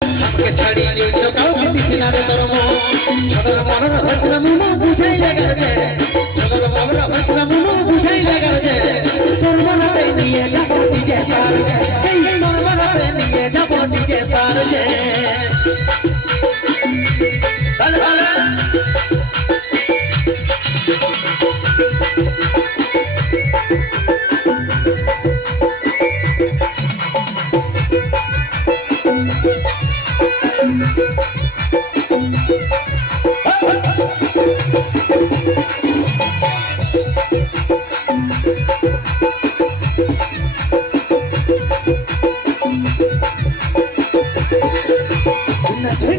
আমাকে ছাড়িয়ে অন্য কাউকে দিছি না রে তোর মন সদর মনের হসলা মন বুঝাই লাগার যে সদর মনের হসলা মন বুঝাই লাগার যে তোর মনতে নিয়ে যাব নিজে সার যে এই তোর মনতে নিয়ে যাব নিজে সার যে ভালো ভালো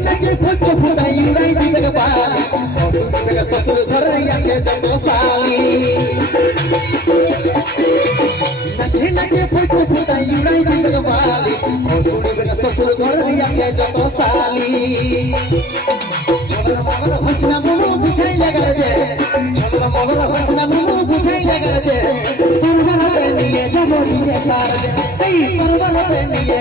নাচে ভোজ ফুটাই উড়াই দিবে বালি অসুর দিবে শ্বশুর ঘরে আছে যত সালি নাচে ভোজ ফুটাই উড়াই দিবে বালি অসুর দিবে শ্বশুর ঘরে আছে যত সালি চলর মগর হসনা মনো বুঝাই লাগার যে চলর মগর হসনা মনো বুঝাই লাগার যে পরবরতে নিয়ে যাব নিজে সার যে এই পরবরতে নিয়ে